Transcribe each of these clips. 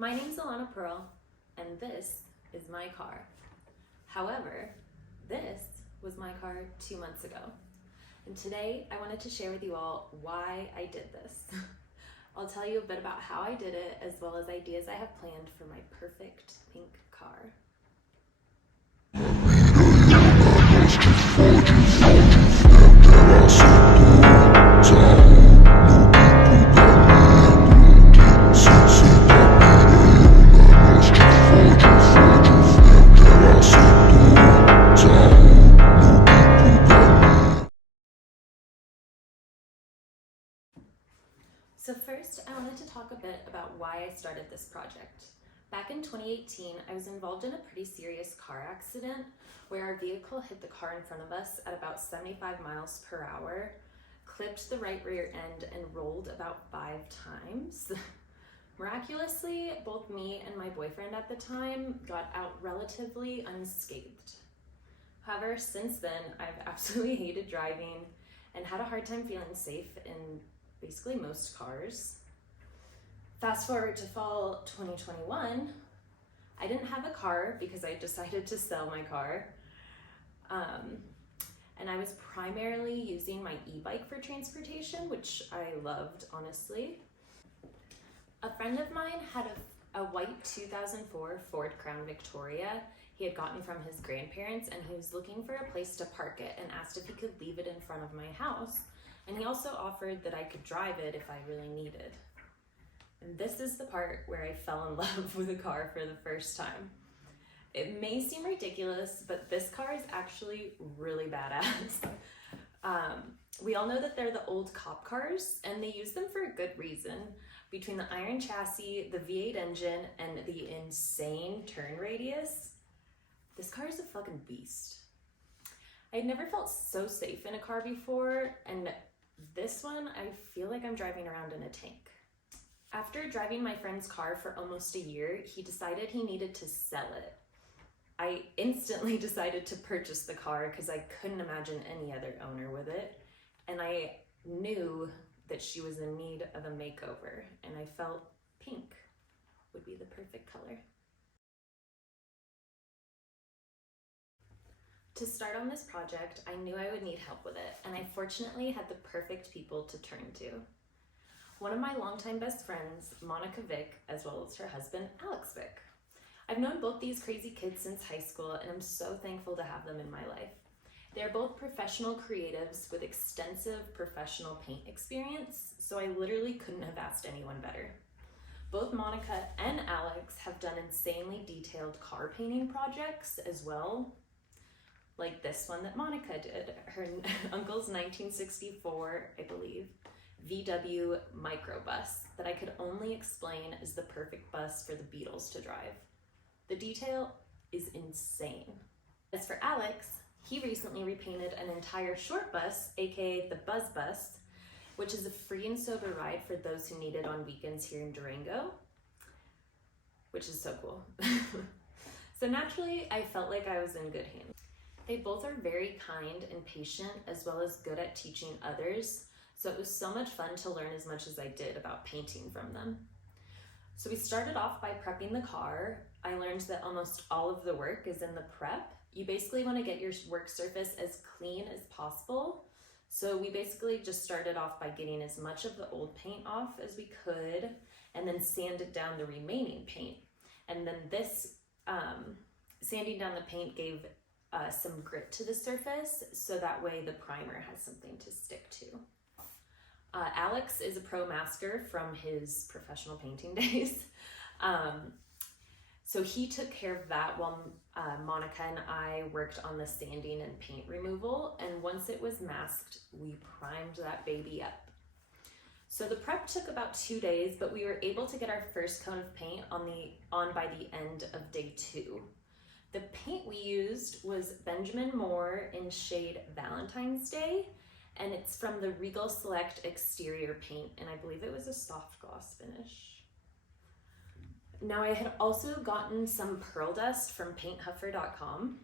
My name's Alana Pearl, and this is my car. However, this was my car 2 months ago. And today I wanted to share with you all why I did this. I'll tell you a bit about how I did it, as well as ideas I have planned for my perfect pink car. So first, I wanted to talk a bit about why I started this project. Back in 2018, I was involved in a pretty serious car accident where our vehicle hit the car in front of us at about 75 miles per hour, clipped the right rear end, and rolled about 5 times. Miraculously, both me and my boyfriend at the time got out relatively unscathed. However, since then, I've absolutely hated driving and had a hard time feeling safe in basically most cars. Fast forward to fall 2021, I didn't have a car because I decided to sell my car. And I was primarily using my e-bike for transportation, which I loved, honestly. A friend of mine had a white 2004 Ford Crown Victoria he had gotten from his grandparents, and he was looking for a place to park it and asked if he could leave it in front of my house. And he also offered that I could drive it if I really needed. And this is the part where I fell in love with a car for the first time. It may seem ridiculous, but this car is actually really badass. We all know that they're the old cop cars, and they use them for a good reason. Between the iron chassis, the V8 engine, and the insane turn radius, this car is a fucking beast. I'd never felt so safe in a car before, and this one, I feel like I'm driving around in a tank. After driving my friend's car for almost a year, he decided he needed to sell it. I instantly decided to purchase the car because I couldn't imagine any other owner with it. And I knew that she was in need of a makeover, and I felt pink would be the perfect color. To start on this project, I knew I would need help with it, and I fortunately had the perfect people to turn to. One of my longtime best friends, Monica Vick, as well as her husband, Alex Vick. I've known both these crazy kids since high school, and I'm so thankful to have them in my life. They're both professional creatives with extensive professional paint experience, so I literally couldn't have asked anyone better. Both Monica and Alex have done insanely detailed car painting projects as well, like this one that Monica did, her uncle's 1964, I believe, VW microbus that I could only explain as the perfect bus for the Beatles to drive. The detail is insane. As for Alex, he recently repainted an entire short bus, aka the Buzz Bus, which is a free and sober ride for those who need it on weekends here in Durango, which is so cool. So naturally, I felt like I was in good hands. They both are very kind and patient, as well as good at teaching others, so it was so much fun to learn as much as I did about painting from them. So we started off by prepping the car. I learned that almost all of the work is in the prep. You basically want to get your work surface as clean as possible. So we basically just started off by getting as much of the old paint off as we could, and then sanded down the remaining paint. And then this sanding down the paint gave some grit to the surface, so that way the primer has something to stick to. Alex is a pro masker from his professional painting days. So he took care of that while Monica and I worked on the sanding and paint removal. And once it was masked, we primed that baby up. So the prep took about 2 days, but we were able to get our first coat of paint on by the end of day 2. The paint we used was Benjamin Moore in shade Valentine's Day, and it's from the Regal Select exterior paint, and I believe it was a soft gloss finish. Now, I had also gotten some pearl dust from painthuffer.com,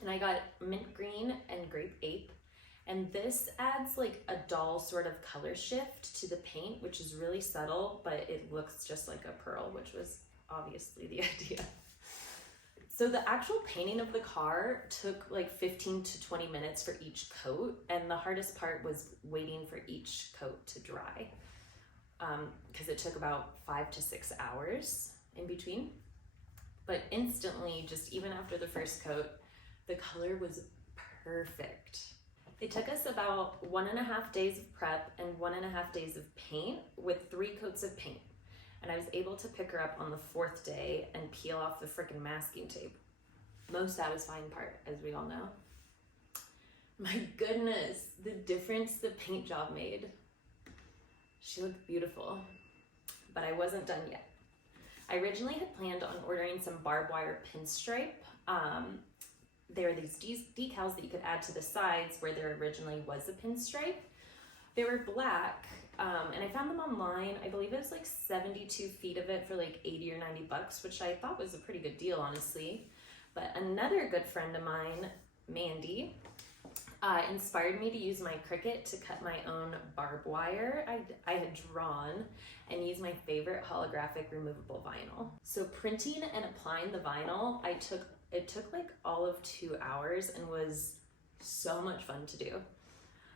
and I got mint green and grape ape, and this adds like a dull sort of color shift to the paint, which is really subtle, but it looks just like a pearl, which was obviously the idea. So the actual painting of the car took like 15 to 20 minutes for each coat, and the hardest part was waiting for each coat to dry, because it took about 5 to 6 hours in between. But instantly, just even after the first coat, the color was perfect. It took us about 1.5 days of prep and 1.5 days of paint with 3 coats of paint. And I was able to pick her up on the 4th day and peel off the frickin' masking tape. Most satisfying part, as we all know. My goodness, the difference the paint job made. She looked beautiful, but I wasn't done yet. I originally had planned on ordering some barbed wire pinstripe. There are these decals that you could add to the sides where there originally was a pinstripe. They were black, and I found them online. I believe it was like 72 feet of it for like 80 or 90 bucks, which I thought was a pretty good deal, honestly. But another good friend of mine, Mandy, inspired me to use my Cricut to cut my own barbed wire I had drawn and use my favorite holographic removable vinyl. So printing and applying the vinyl, it took like all of 2 hours and was so much fun to do.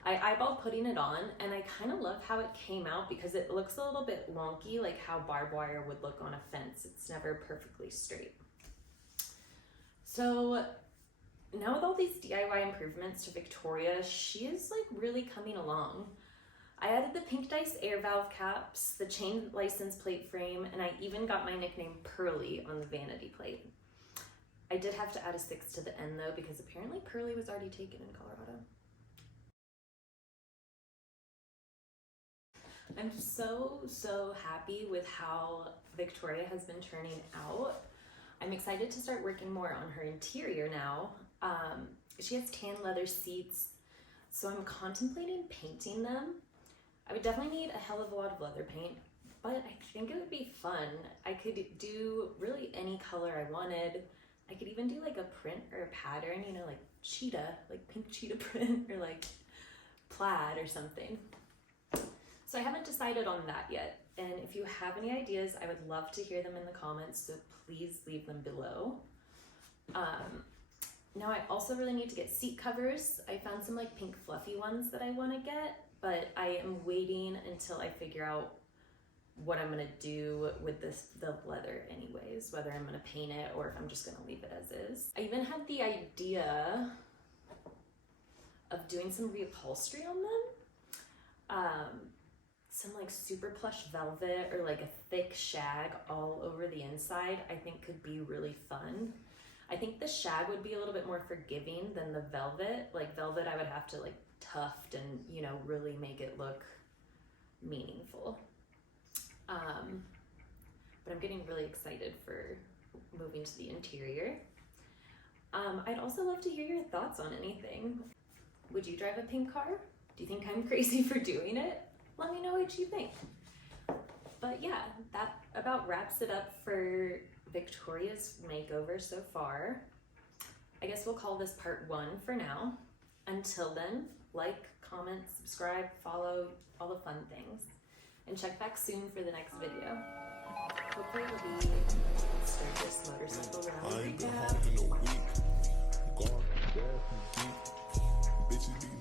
I eyeballed putting it on, and I kind of love how it came out because it looks a little bit wonky, like how barbed wire would look on a fence. It's never perfectly straight. So now with all these DIY improvements to Victoria, she is like really coming along. I added the pink dice air valve caps, the chain license plate frame, and I even got my nickname Pearly on the vanity plate. I did have to add a 6 to the end though, because apparently Pearly was already taken in Colorado. I'm so happy with how Victoria has been turning out. I'm excited to start working more on her interior now. She has tan leather seats, so I'm contemplating painting them. I would definitely need a hell of a lot of leather paint, but I think it would be fun. I could do really any color I wanted. I could even do like a print or a pattern, you know, like cheetah, like pink cheetah print, or like plaid or something. So I haven't decided on that yet, and if you have any ideas, I would love to hear them in the comments, so please leave them below. Now I also really need to get seat covers. I found some like pink fluffy ones that I want to get, but I am waiting until I figure out what I'm gonna do with the leather anyways, whether I'm gonna paint it or if I'm just gonna leave it as is. I even had the idea of doing some reupholstery on them. Some like super plush velvet or like a thick shag all over the inside I think could be really fun. I think the shag would be a little bit more forgiving than the velvet. Like velvet I would have to like tuft and, you know, really make it look meaningful. But I'm getting really excited for moving to the interior. I'd also love to hear your thoughts on anything. Would you drive a pink car? Do you think I'm crazy for doing it? Let me know what you think. But yeah, that about wraps it up for Victoria's makeover so far. I guess we'll call this part 1 for now. Until then, like, comment, subscribe, follow, all the fun things. And check back soon for the next video. Hopefully it'll be Sturgis motorcycle round. I ain't been home in a week. Gone, gas and deep. Bitches be